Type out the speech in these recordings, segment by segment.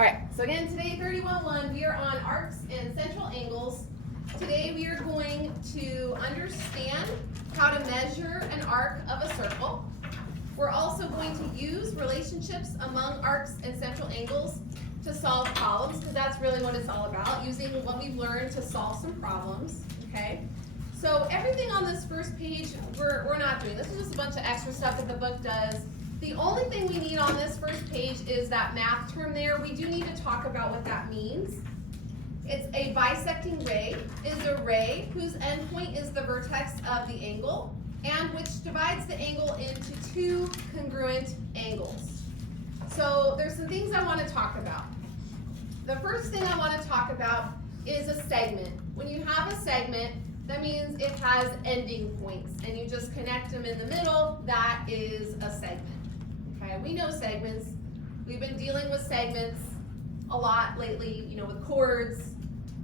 All right, so again, today 31.1, we are on arcs and central angles. Today we are going to understand how to measure an arc of a circle. We're also going to use relationships among arcs and central angles to solve problems, because that's really what it's all about, using what we've learned to solve some problems, okay? So everything on this first page, we're not doing. This is just a bunch of extra stuff that the book does. The only thing we need on this first page is that math term there. We do need to talk about what that means. It's a bisecting ray is a ray whose endpoint is the vertex of the angle and which divides the angle into two congruent angles. So there's some things I want to talk about. The first thing I want to talk about is a segment. When you have a segment, that means it has ending points and you just connect them in the middle. That is a segment. Okay, we know segments. We've been dealing with segments a lot lately, you know, with chords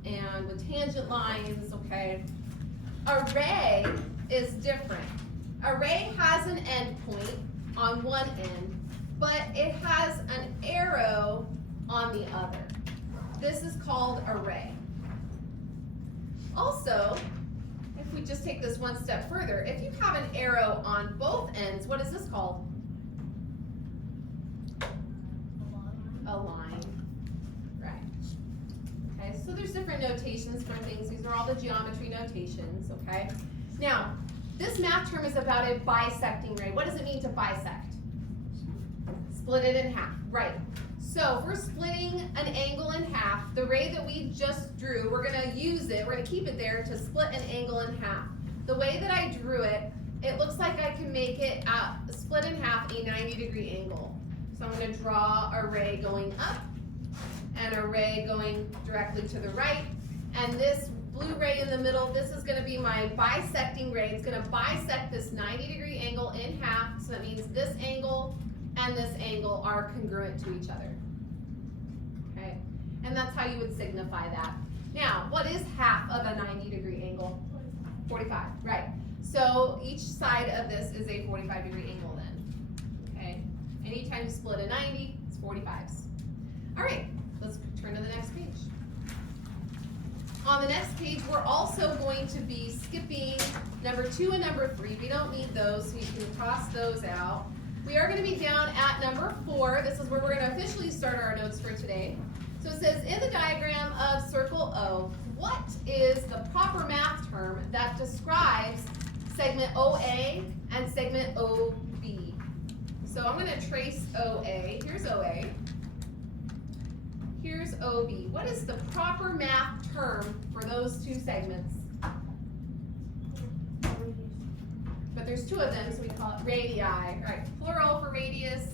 and with tangent lines, okay? A ray is different. A ray has an endpoint on one end, but it has an arrow on the other. This is called a ray. Also, if we just take this one step further, if you have an arrow on both ends, what is this called? A line, right. Okay, so there's different notations for things. These are all the geometry notations, okay? Now, this math term is about a bisecting ray. What does it mean to bisect? Split it in half, right. So if we're splitting an angle in half, the ray that we just drew, we're gonna use it, we're gonna keep it there to split an angle in half. The way that I drew it, it looks like I can make it split in half a 90-degree angle. So I'm going to draw a ray going up and a ray going directly to the right. And this blue ray in the middle, this is going to be my bisecting ray. It's going to bisect this 90-degree angle in half. So that means this angle and this angle are congruent to each other. Okay? And that's how you would signify that. Now, what is half of a 90-degree angle? 45, right. So each side of this is a 45-degree angle then. Okay? Anytime you split a 90, it's 45s. All right, let's turn to the next page. On the next page, we're also going to be skipping number 2 and number 3. We don't need those, so you can toss those out. We are going to be down at number 4. This is where we're going to officially start our notes for today. So it says, in the diagram of circle O, what is the proper math term that describes segment OA and segment OB? So I'm going to trace OA. Here's OA. Here's OB. What is the proper math term for those two segments? But there's two of them, so we call it radii. All right, plural for radius.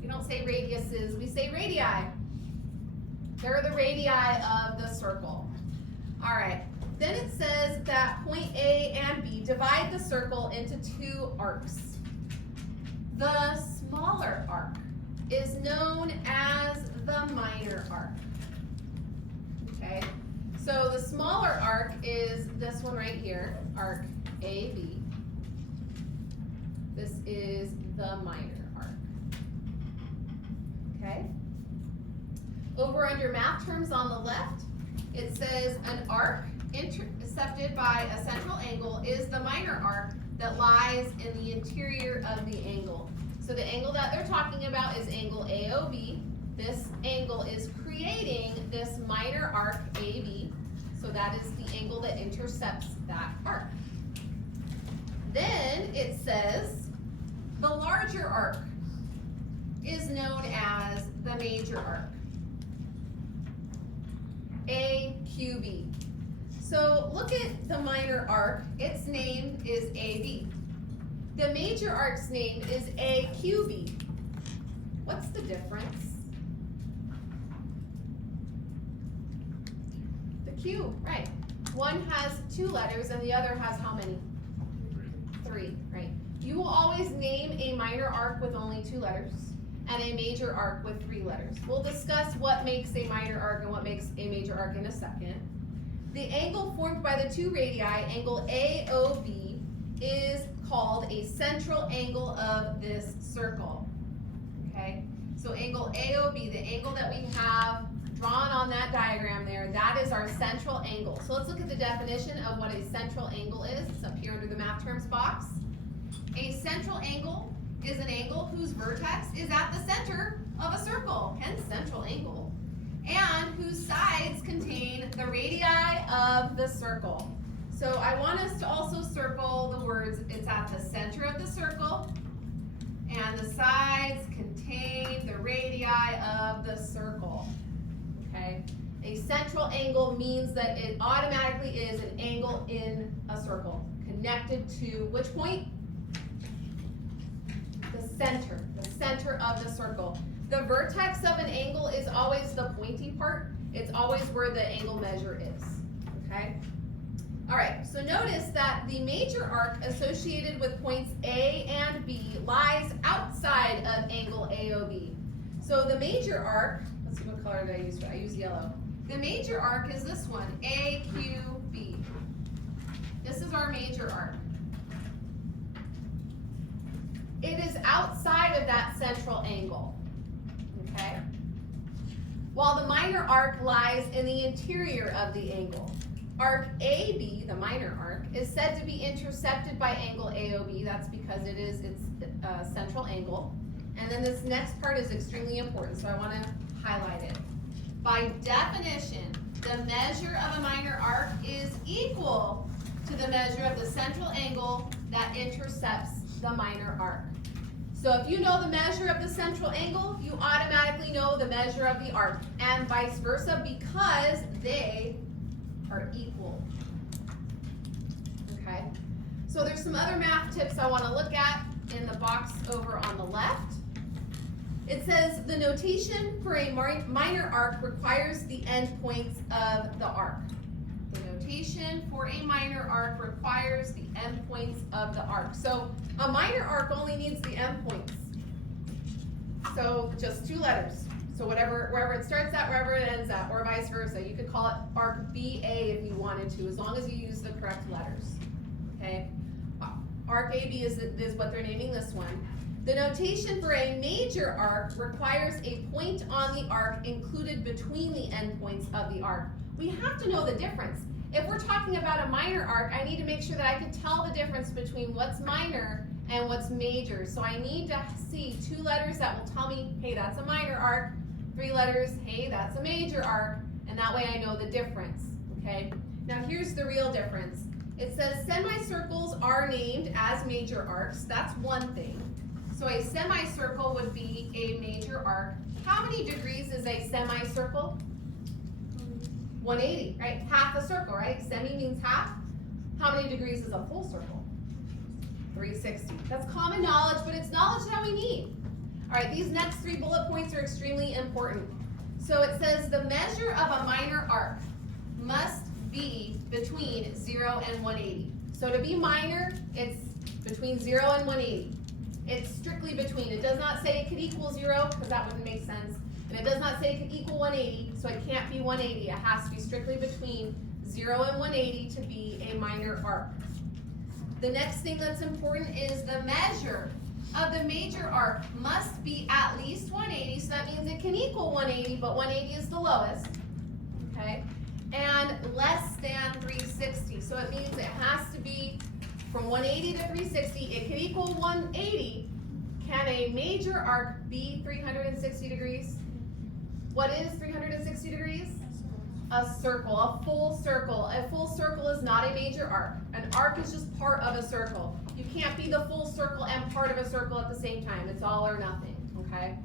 We don't say radiuses, we say radii. They're the radii of the circle. All right, then it says that point A and B divide the circle into two arcs. The smaller arc is known as the minor arc. Okay, so the smaller arc is this one right here, arc AB. This is the minor arc. Okay. Over under math terms on the left, it says an arc intercepted by a central angle is the minor arc that lies in the interior of the angle. So the angle that they're talking about is angle AOB. This angle is creating this minor arc AB. So that is the angle that intercepts that arc. Then it says the larger arc is known as the major arc. AQB. So look at the minor arc. Its name is AB. The major arc's name is AQB. What's the difference? The Q, right. One has 2 letters and the other has how many? 3, right. You will always name a minor arc with only 2 letters and a major arc with 3 letters. We'll discuss what makes a minor arc and what makes a major arc in a second. The angle formed by the 2 radii, angle AOB, is called a central angle of this circle. Okay, so angle AOB, the angle drawn on that diagram there, that is our central angle. So let's look at the definition of what a central angle is. It's up here under the math terms box. A central angle is an angle whose vertex is at the center of a circle, hence central angle, and whose sides contain the radii of the circle. So I want us to also circle the words, it's at the center of the circle, and the sides contain the radii of the circle, okay? A central angle means that it automatically is an angle in a circle, connected to which point? The center of the circle. The vertex of an angle is always the pointy part. It's always where the angle measure is, okay? All right, so notice that the major arc associated with points A and B lies outside of angle AOB. So the major arc, let's see what color did I use? I use yellow. The major arc is this one, AQB. This is our major arc. It is outside of that central angle, okay? While the minor arc lies in the interior of the angle. Arc AB, the minor arc, is said to be intercepted by angle AOB. That's because it is its central angle. And then this next part is extremely important, so I want to highlight it. By definition, the measure of a minor arc is equal to the measure of the central angle that intercepts the minor arc. So if you know the measure of the central angle, you automatically know the measure of the arc, and vice versa, because they are equal. Okay, so there's some other math tips I want to look at in the box over on the left. It says the notation for a minor arc requires the endpoints of the arc. The notation for a minor arc requires the endpoints of the arc. So a minor arc only needs the endpoints. So just two letters. So wherever it starts at, wherever it ends at, or vice versa. You could call it arc BA if you wanted to, as long as you use the correct letters. Okay? Arc AB is what they're naming this one. The notation for a major arc requires a point on the arc included between the endpoints of the arc. We have to know the difference. If we're talking about a minor arc, I need to make sure that I can tell the difference between what's minor and what's major. So I need to see two letters that will tell me, hey, that's a minor arc. 3 letters, hey, that's a major arc, and that way I know the difference, okay? Now here's the real difference. It says semicircles are named as major arcs. That's one thing. So a semicircle would be a major arc. How many degrees is a semicircle? 180, right? Half a circle, right? Semi means half. How many degrees is a full circle? 360. That's common knowledge, but it's knowledge that we need. All right, these next 3 bullet points are extremely important. So it says the measure of a minor arc must be between 0 and 180. So to be minor, it's between 0 and 180. It's strictly between. It does not say it could equal 0, because that wouldn't make sense. And it does not say it could equal 180, so it can't be 180. It has to be strictly between 0 and 180 to be a minor arc. The next thing that's important is the measure of the major arc must be at least 180, so that means it can equal 180, but 180 is the lowest, okay? And less than 360, so it means it has to be from 180 to 360. It can equal 180. Can a major arc be 360 degrees? What is 360 degrees? A circle, a full circle. A full circle is not a major arc. An arc is just part of a circle. You can't be the full circle and part of a circle at the same time. It's all or nothing, okay?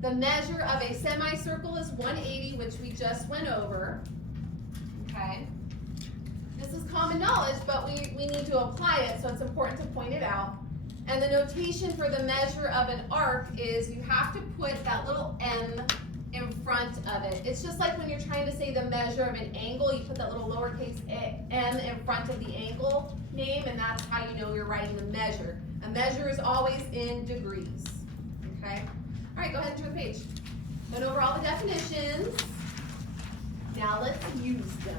The measure of a semicircle is 180, which we just went over, okay? This is common knowledge, but we need to apply it, so it's important to point it out. And the notation for the measure of an arc is you have to put that little M in front of it. It's just like when you're trying to say the measure of an angle, you put that little lowercase m in front of the angle name, and that's how you know you're writing the measure. A measure is always in degrees, okay? All right, go ahead and turn the page. Went over all the definitions. Now let's use them.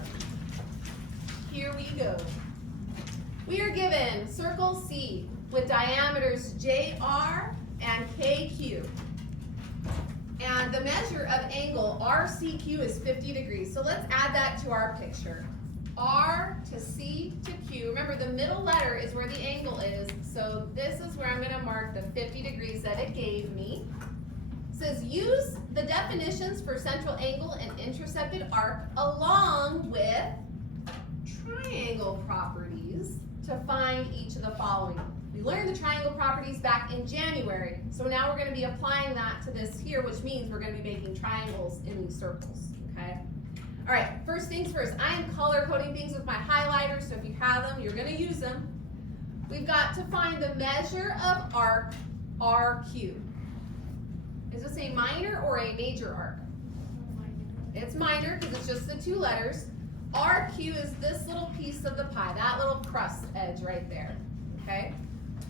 Here we go. We are given circle C with diameters JR and KQ. And the measure of angle RCQ is 50 degrees. So let's add that to our picture. R to C to Q. Remember, the middle letter is where the angle is. So this is where I'm going to mark the 50 degrees that it gave me. It says use the definitions for central angle and intercepted arc along with triangle properties to find each of the following. We learned the triangle properties back in January. So now we're going to be applying that to this here, which means we're going to be making triangles in these circles. Okay? All right, first things first, I am color coding things with my highlighters, so if you have them, you're gonna use them. We've got to find the measure of arc, RQ. Is this a minor or a major arc? It's minor because it's just the two letters. RQ is this little piece of the pie, that little crust edge right there, okay?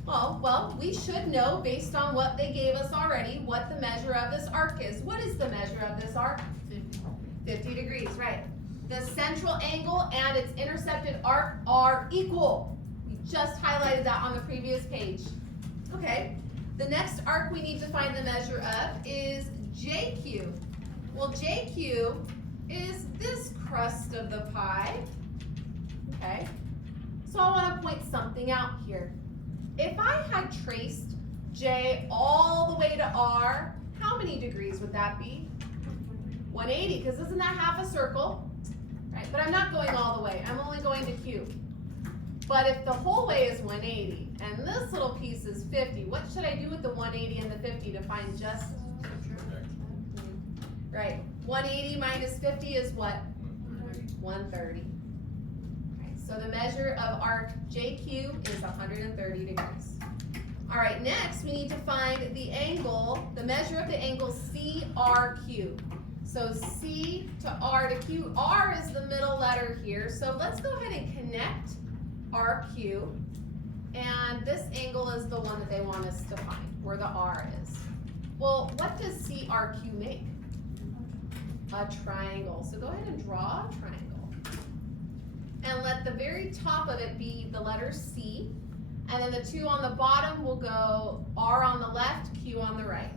Well, we should know based on what they gave us already what the measure of this arc is. What is the measure of this arc? 50 degrees, right. The central angle and its intercepted arc are equal. We just highlighted that on the previous page. Okay, the next arc we need to find the measure of is JQ. Well, JQ is this crust of the pie. Okay, so I want to point something out here. If I had traced J all the way to R, how many degrees would that be? 180, because isn't that half a circle? Right, but I'm not going all the way. I'm only going to Q. But if the whole way is 180 and this little piece is 50, what should I do with the 180 and the 50 to find just? Right, 180 minus 50 is what? 130. Right, so the measure of arc JQ is 130 degrees. All right, next we need to find the angle, the measure of the angle CRQ. So C to R to Q. R is the middle letter here. So let's go ahead and connect RQ. And this angle is the one that they want us to find, where the R is. Well, what does CRQ make? A triangle. So go ahead and draw a triangle. And let the very top of it be the letter C. And then the two on the bottom will go R on the left, Q on the right.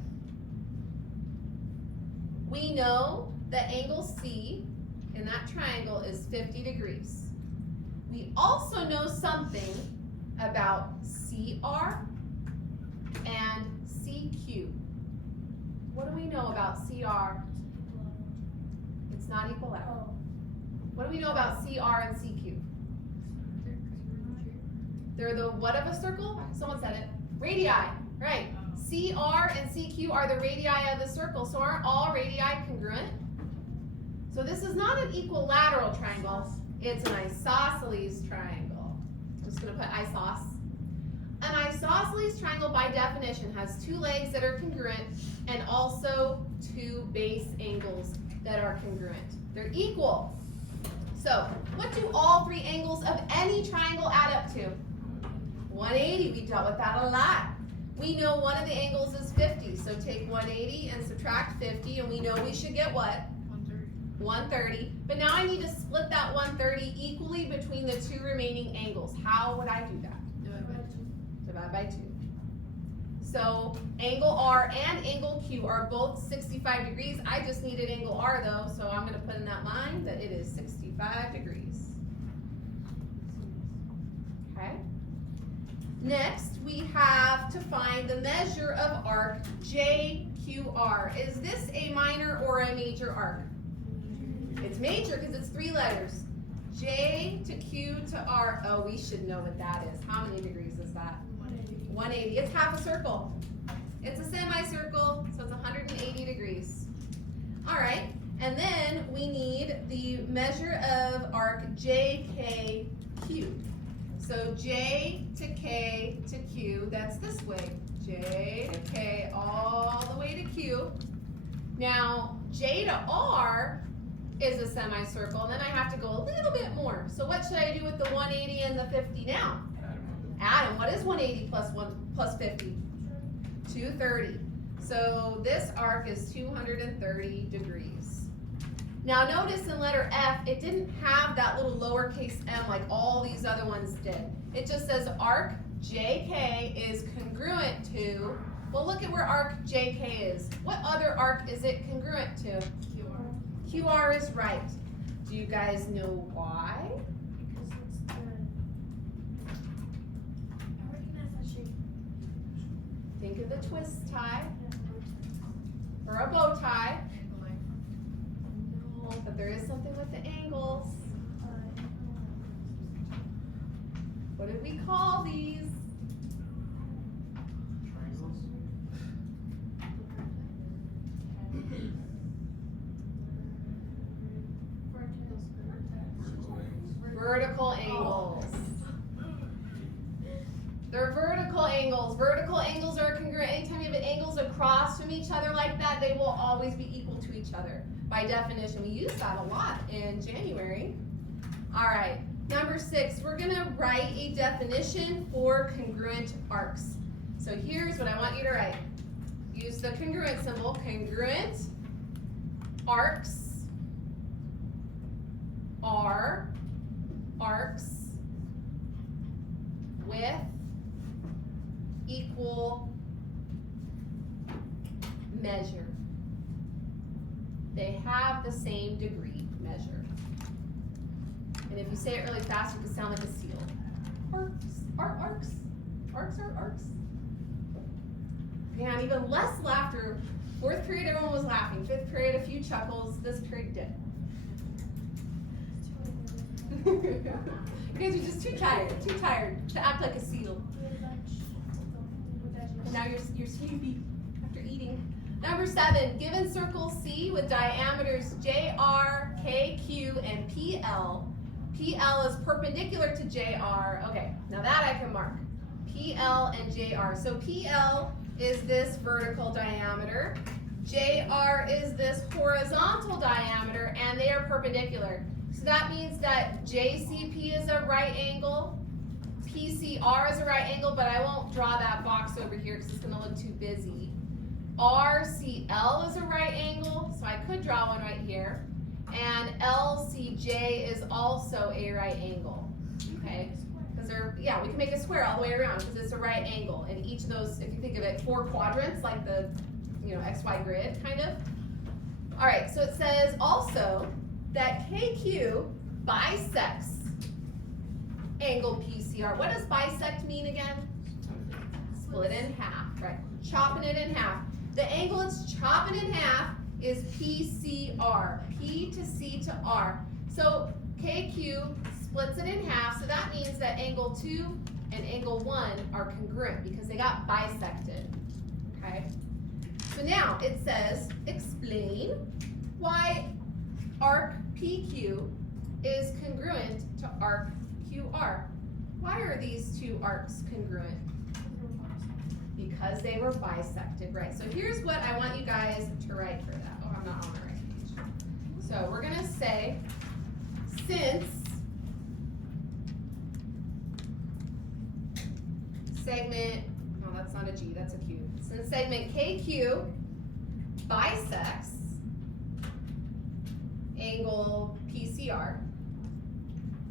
We know the angle C in that triangle is 50 degrees. We also know something about CR and CQ. What do we know about CR? It's not equal out. What do we know about CR and CQ? They're the what of a circle? Someone said it. Radii, right. CR and CQ are the radii of the circle, so aren't all radii congruent? So this is not an equilateral triangle, it's an isosceles triangle. I'm just going to put isos. An isosceles triangle by definition has two legs that are congruent and also two base angles that are congruent. They're equal. So what do all three angles of any triangle add up to? 180, we dealt with that a lot. We know one of the angles is 50, so take 180 and subtract 50, and we know we should get what? 130. But now I need to split that 130 equally between the two remaining angles. How would I do that? Divide by 2. So angle R and angle Q are both 65 degrees. I just needed angle R though, so I'm going to put in that line that it is 65 degrees. Okay. Next, we have to find the measure of arc JQR. Is this a minor or a major arc? It's major because it's 3 letters. J to Q to R. Oh, we should know what that is. How many degrees is that? 180. It's half a circle. It's a semicircle, so it's 180 degrees. All right, and then we need the measure of arc JKQ. So J to K to Q, that's this way. J to K all the way to Q. Now, J to R is a semicircle, and then I have to go a little bit more. So what should I do with the 180 and the 50 now? Add them. What is 180 plus 50? 230. So this arc is 230 degrees. Now notice in letter F, it didn't have that little lowercase m like all these other ones did. It just says arc JK is congruent to, well look at where arc JK is. What other arc is it congruent to? QR is right. Do you guys know why? Because it's the. I recognize that shape. Think of the twist tie or a bow tie. No, but there is something with the angles. What did we call these? Vertical angles. They're vertical angles. Vertical angles are congruent. Anytime you have angles across from each other like that, they will always be equal to each other. By definition, we use that a lot in January. All right, number 6, we're gonna write a definition for congruent arcs. So here's what I want you to write. Use the congruent symbol. Congruent arcs are arcs with equal measure. They have the same degree measure. And if you say it really fast, you can sound like a seal. Arcs are arcs. Arcs are arcs. And even less laughter. 4th period, everyone was laughing. 5th period, a few chuckles. This period did. You guys are just too tired to act like a seal. And now you're sleepy after eating. Number 7, given circle C with diameters JR, KQ, and PL. PL is perpendicular to JR. Okay, now that I can mark. PL and JR. So PL is this vertical diameter. JR is this horizontal diameter, and they are perpendicular. So that means that JCP is a right angle, PCR is a right angle, but I won't draw that box over here because it's going to look too busy. RCL is a right angle, so I could draw one right here. And LCJ is also a right angle, okay? Because they're, yeah, we can make a square all the way around because it's a right angle. And each of those, if you think of it, 4 quadrants, like the, XY grid, kind of. All right, so it says also that KQ bisects angle PCR. What does bisect mean again? Split in half, right? Chopping it in half. The angle it's chopping in half is PCR, P to C to R. So KQ splits it in half, so that means that angle 2 and angle 1 are congruent because they got bisected, okay? So now it says, explain why arc PQ is congruent to arc QR. Why are these two arcs congruent? Because they were bisected, right? So here's what I want you guys to write for that. Oh, I'm not on the right page. So we're gonna say, since segment, no, that's not a G, that's a Q. Since segment KQ bisects angle PCR,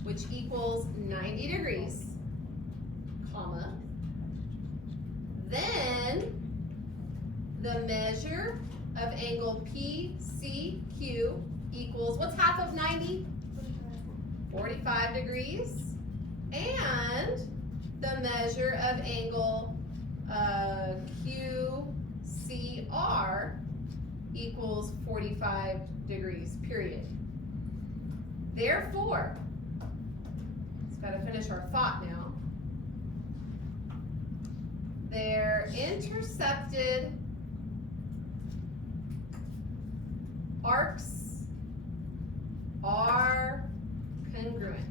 which equals 90 degrees, comma, then the measure of angle PCQ equals, what's half of 90? 45 degrees. And the measure of angle QCR equals 45 degrees, period. Therefore, let's gotta finish our thought now. Their intercepted arcs are congruent.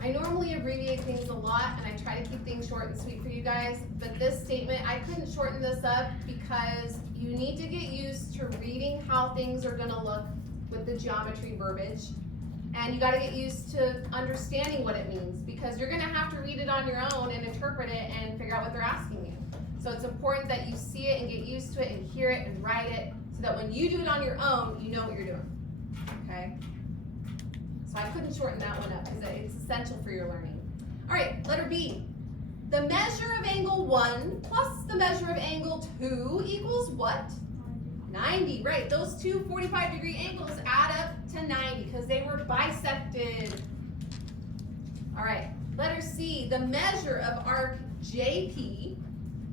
I normally abbreviate things a lot and I try to keep things short and sweet for you guys, but this statement, I couldn't shorten this up because you need to get used to reading how things are gonna look with the geometry verbiage. And you gotta get used to understanding what it means because you're gonna have to read it on your own and interpret it and figure out what they're asking you. So it's important that you see it and get used to it and hear it and write it so that when you do it on your own, you know what you're doing, okay? So I couldn't shorten that one up because it's essential for your learning. All right, letter B. the measure of angle 1 plus the measure of angle 2 equals what? 90, right. Those two 45-degree angles add up to 90 because they were bisected. All right, letter C, the measure of arc JP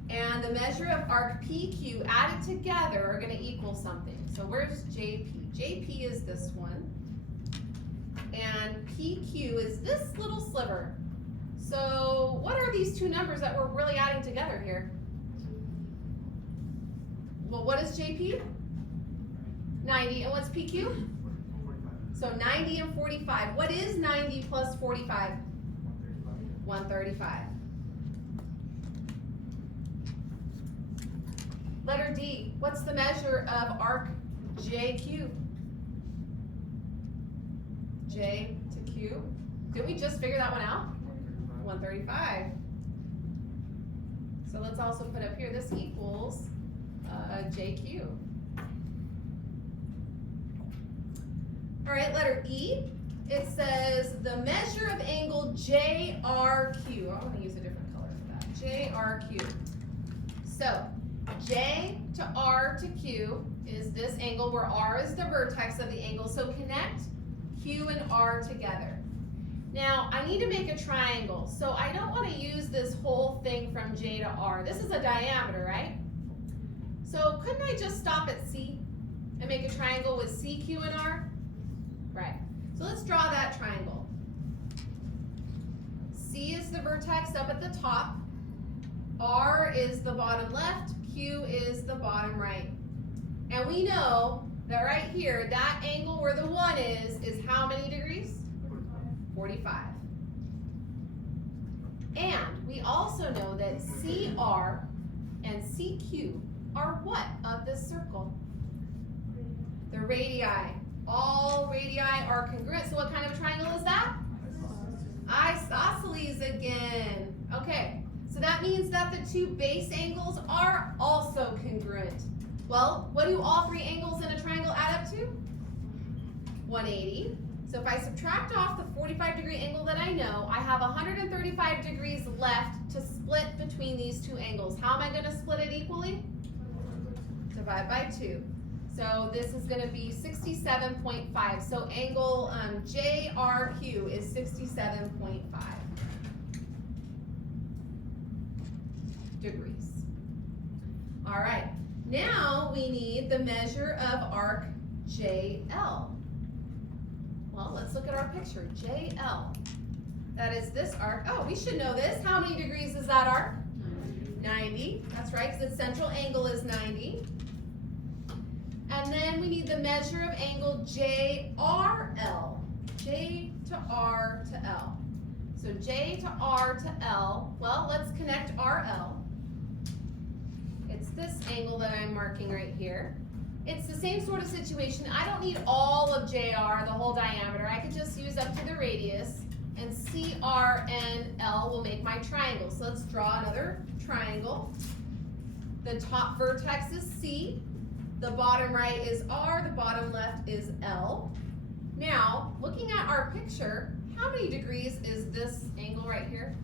and the measure of arc PQ added together are going to equal something. So where's JP? JP is this one, and PQ is this little sliver. So what are these two numbers that we're really adding together here? Well, what is JP? 90, and what's PQ? So 90 and 45. What is 90 plus 45? 135. Letter D, what's the measure of arc JQ? J to Q. Did we just figure that one out? 135. So let's also put up here, this equals JQ. All right, letter E, it says the measure of angle JRQ. I want to use a different color for that. JRQ. So J to R to Q is this angle where R is the vertex of the angle. So connect Q and R together. Now I need to make a triangle. So I don't want to use this whole thing from J to R. This is a diameter, right? So couldn't I just stop at C and make a triangle with C, Q, and R? Right. So let's draw that triangle. C is the vertex up at the top. R is the bottom left. Q is the bottom right. And we know that right here, that angle where the 1 is how many degrees? 45. And we also know that CR and CQ are what of this circle? The radii. All radii are congruent. So what kind of a triangle is that? Isosceles again. Okay, so that means that the two base angles are also congruent. Well, what do all three angles in a triangle add up to? 180. So if I subtract off the 45-degree angle that I know, I have 135 degrees left to split between these two angles. How am I going to split it equally? Divide by 2. So this is going to be 67.5. So angle JRQ is 67.5 degrees. All right. Now we need the measure of arc JL. Well, let's look at our picture. JL. That is this arc. Oh, we should know this. How many degrees is that arc? 90. That's right, because its central angle is 90. And then we need the measure of angle JRL. J to R to L. So J to R to L. Well, let's connect RL. It's this angle that I'm marking right here. It's the same sort of situation. I don't need all of JR, the whole diameter. I could just use up to the radius, and CR and L will make my triangle. So let's draw another triangle. The top vertex is C. The bottom right is R, the bottom left is L. Now, looking at our picture, how many degrees is this angle right here?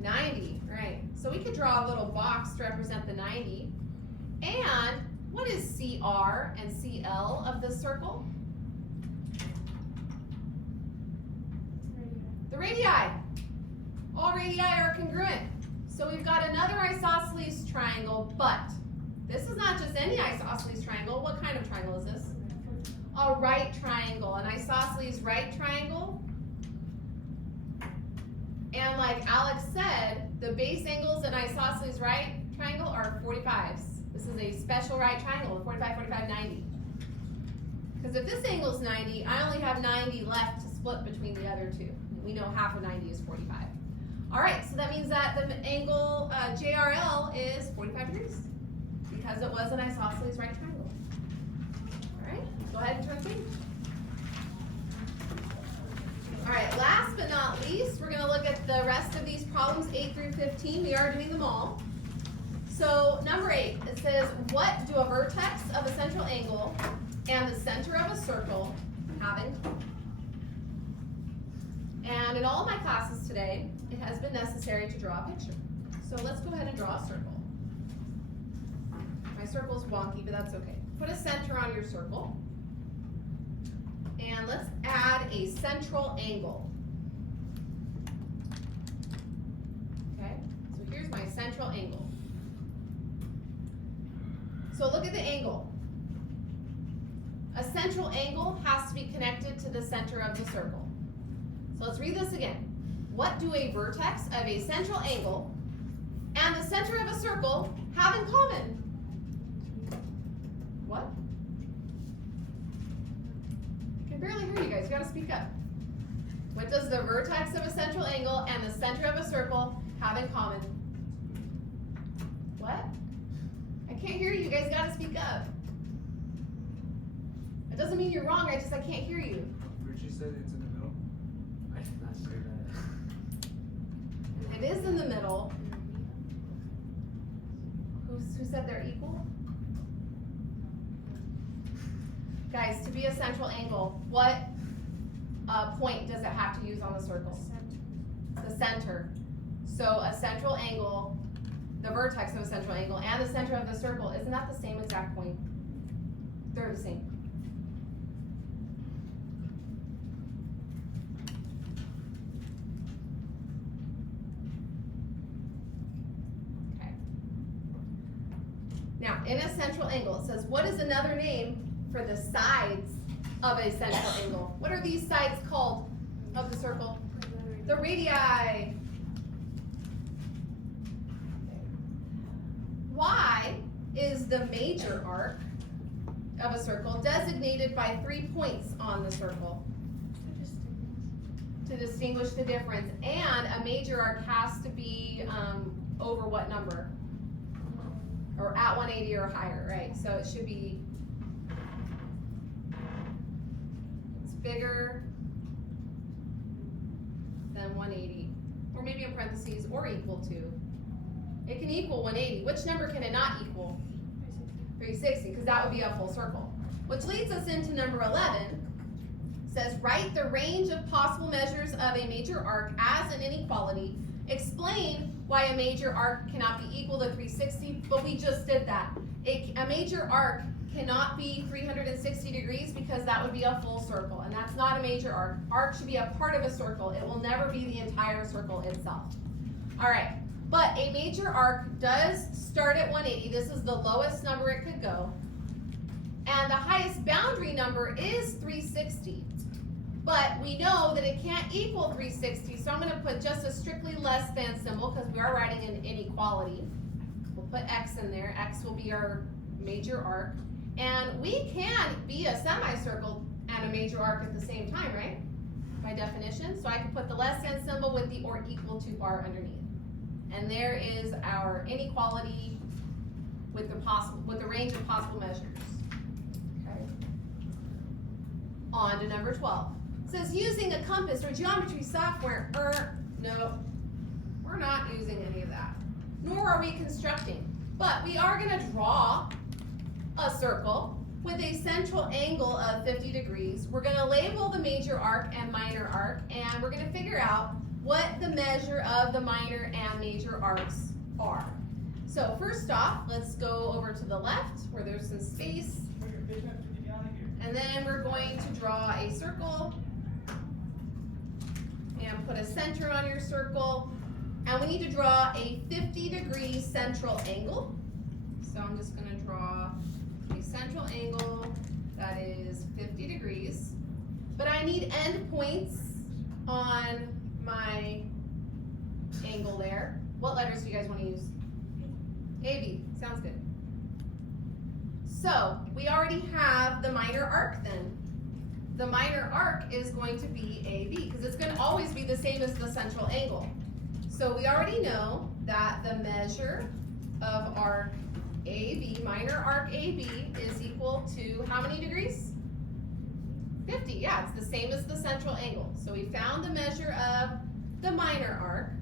90, right. So we could draw a little box to represent the 90. And what is CR and CL of this circle? The radii. All radii are congruent. So we've got another isosceles triangle, but this is not just any isosceles triangle. What kind of triangle is this? A right triangle, an isosceles right triangle. And like Alex said, the base angles in isosceles right triangle are 45s. This is a special right triangle, 45, 45, 90. Because if this angle is 90, I only have 90 left to split between the other two. We know half of 90 is 45. All right, so that means that the angle JRL is 45 degrees because it was an isosceles right triangle. All right, go ahead and turn the page. All right, last but not least, we're going to look at the rest of these problems, 8 through 15. We are doing them all. So number 8, it says, what do a vertex of a central angle and the center of a circle have in common? And in all of my classes today, it has been necessary to draw a picture. So let's go ahead and draw a circle. My circle's wonky, but that's okay. Put a center on your circle. And let's add a central angle. Okay, so here's my central angle. So look at the angle. A central angle has to be connected to the center of the circle. So let's read this again. What do a vertex of a central angle and the center of a circle have in common? What? I can barely hear you guys. You gotta speak up. What does the vertex of a central angle and the center of a circle have in common? What? I can't hear you. You guys gotta speak up. It doesn't mean you're wrong. I can't hear you. Richie said it's in the middle. I did not say that. It is in the middle. Who said they're equal? Guys, to be a central angle, what point does it have to use on the circle? The center. So a central angle, the vertex of a central angle and the center of the circle, isn't that the same exact point? They're the same. Okay. Now, in a central angle, it says, what is another name for the sides of a central angle? What are these sides called of the circle? The radii. Why is the major arc of a circle designated by 3 points on the circle? To distinguish the difference. And a major arc has to be over what number? Or at 180 or higher, right? So it should be, it's bigger than 180. Or maybe in parentheses, or equal to. It can equal 180. Which number can it not equal? 360, because that would be a full circle. Which leads us into number 11. It says, write the range of possible measures of a major arc as an inequality. Explain why a major arc cannot be equal to 360, but we just did that. A major arc cannot be 360 degrees because that would be a full circle, and that's not a major arc. Arc should be a part of a circle. It will never be the entire circle itself. All right, but a major arc does start at 180. This is the lowest number it could go. And the highest boundary number is 360. But we know that it can't equal 360, so I'm going to put just a strictly less than symbol because we are writing an inequality. We'll put x in there. X will be our major arc. And we can be a semicircle and a major arc at the same time, right? By definition. So I can put the less than symbol with the or equal to bar underneath. And there is our inequality with the range of possible measures. Okay. On to number 12. It says using a compass or geometry software. No, we're not using any of that. Nor are we constructing. But we are going to draw a circle with a central angle of 50 degrees. We're going to label the major arc and minor arc, and we're going to figure out what the measure of the minor and major arcs are. So first off, let's go over to the left where there's some space. And then we're going to draw a circle and put a center on your circle. And we need to draw a 50-degree central angle. So I'm just going to draw a central angle that is 50 degrees. But I need endpoints on my angle there. What letters do you guys want to use? A, B. Sounds good. So we already have the minor arc then. The minor arc is going to be AB because it's going to always be the same as the central angle. So we already know that the measure of arc AB, minor arc AB, is equal to how many degrees? 50, yeah, it's the same as the central angle. So we found the measure of the minor arc.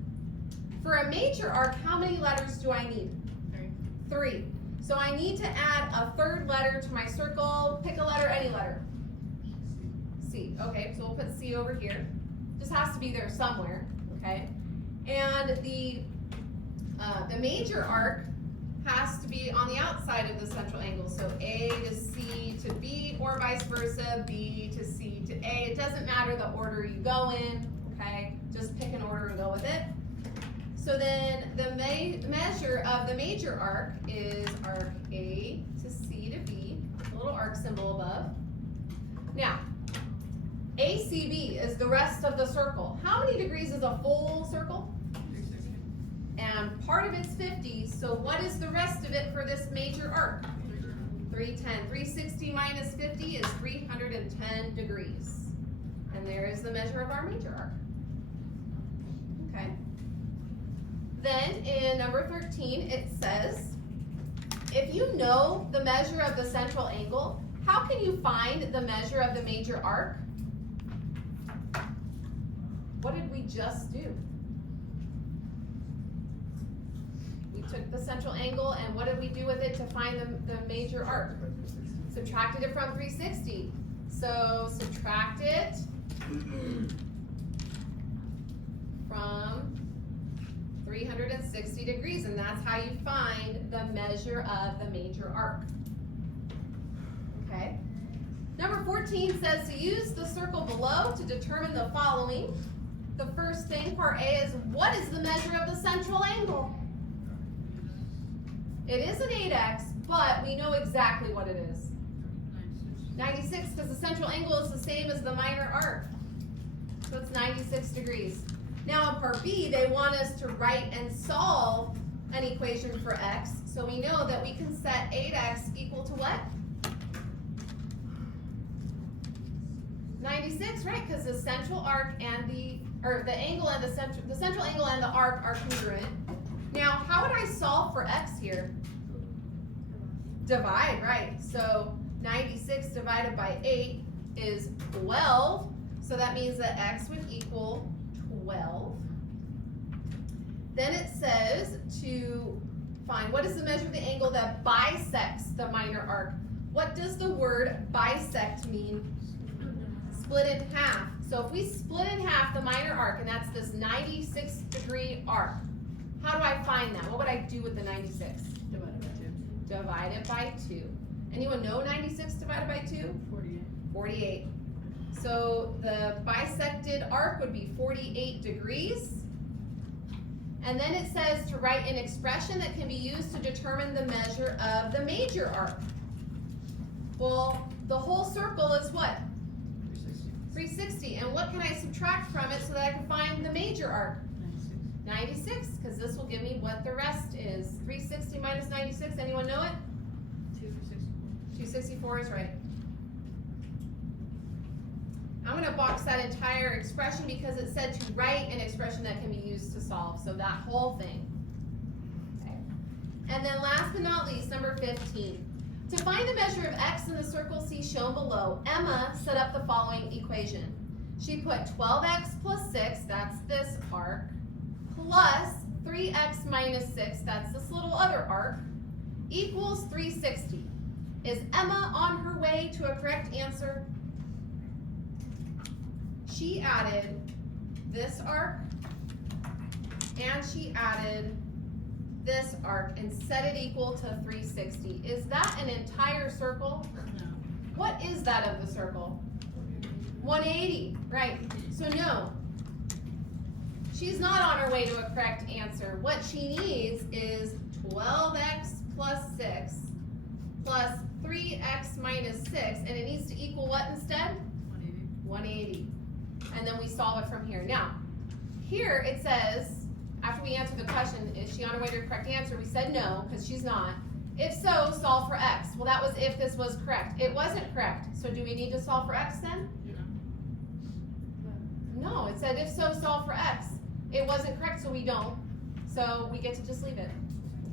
For a major arc, how many letters do I need? 3. So I need to add a third letter to my circle. Pick a letter, any letter. C. Okay, so we'll put C over here. Just has to be there somewhere, okay? And the The major arc has to be on the outside of the central angle. So A to C to B, or vice versa, B to C to A. It doesn't matter the order you go in, okay? Just pick an order and go with it. So then the measure of the major arc is arc A to C to B, a little arc symbol above. Now, ACB is the rest of the circle. How many degrees is a full circle? And part of it's 50, so what is the rest of it for this major arc? 310. 360 minus 50 is 310 degrees. And there is the measure of our major arc. Okay. Then in number 13, it says, if you know the measure of the central angle, how can you find the measure of the major arc? What did we just do? We took the central angle and what did we do with it to find the major arc? Subtracted it from 360. So subtract it from 360 degrees, and that's how you find the measure of the major arc. Okay. Number 14 says to use the circle below to determine the following. The first thing, part A, is what is the measure of the central angle? It is an 8x, but we know exactly what it is. 96, because the central angle is the same as the minor arc. So it's 96 degrees. Now in part B, they want us to write and solve an equation for x. So we know that we can set 8x equal to what? 96, right? Because the central arc and the angle and the central angle and the arc are congruent. Now, how would I solve for x here? Divide, right? So 96 divided by 8 is 12. So that means that x would equal 12. Then it says to find what is the measure of the angle that bisects the minor arc. What does the word bisect mean? Split in half. So if we split in half the minor arc, and that's this 96 degree arc, how do I find that? What would I do with the 96? Divide it by 2. Anyone know 96 divided by 2? 48. 48. So the bisected arc would be 48 degrees. And then it says to write an expression that can be used to determine the measure of the major arc. Well, the whole circle is what? 360. And what can I subtract from it so that I can find the major arc? 96, because this will give me what the rest is. 360 minus 96, anyone know it? 264 is right. I'm going to box that entire expression because it said to write an expression that can be used to solve, so that whole thing. Okay. And then last but not least, number 15. To find the measure of x in the circle C shown below, Emma set up the following equation. She put 12x plus 6, that's this arc, plus 3x minus 6, that's this little other arc, equals 360. Is Emma on her way to a correct answer? She added this arc, and she added this arc, and set it equal to 360. Is that an entire circle? No. What is that of the circle? 180, right. So no. She's not on her way to a correct answer. What she needs is 12x plus 6 plus 3x minus 6, and it needs to equal what instead? 180. 180. And then we solve it from here. Now, here it says, after we answer the question, is she on her way to a correct answer? We said no, because she's not. If so, solve for x. Well, that was if this was correct. It wasn't correct. So do we need to solve for x then? Yeah. No, it said if so, solve for x. It wasn't correct, so we don't. So we get to just leave it.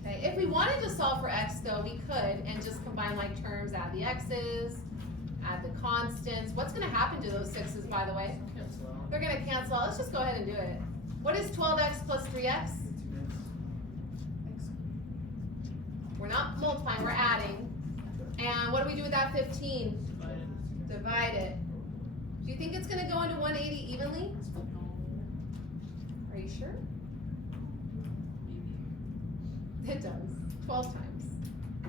Okay. If we wanted to solve for x, though, we could and just combine like terms, add the x's, add the constants. What's going to happen to those 6's, by the way? Cancel out. They're going to cancel out. Let's just go ahead and do it. What is 12x plus 3x? We're not multiplying, we're adding. And what do we do with that 15? Divide it. Do you think it's going to go into 180 evenly? Are you sure? It does. 12 times.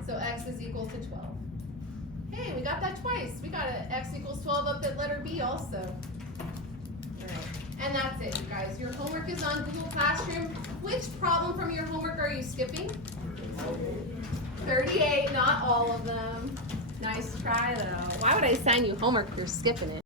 So x is equal to 12. Hey, we got that twice. We got a x equals 12 up at letter B also. Alright, and that's it, you guys. Your homework is on Google Classroom. Which problem from your homework are you skipping? 38, not all of them. Nice try though. Why would I assign you homework if you're skipping it?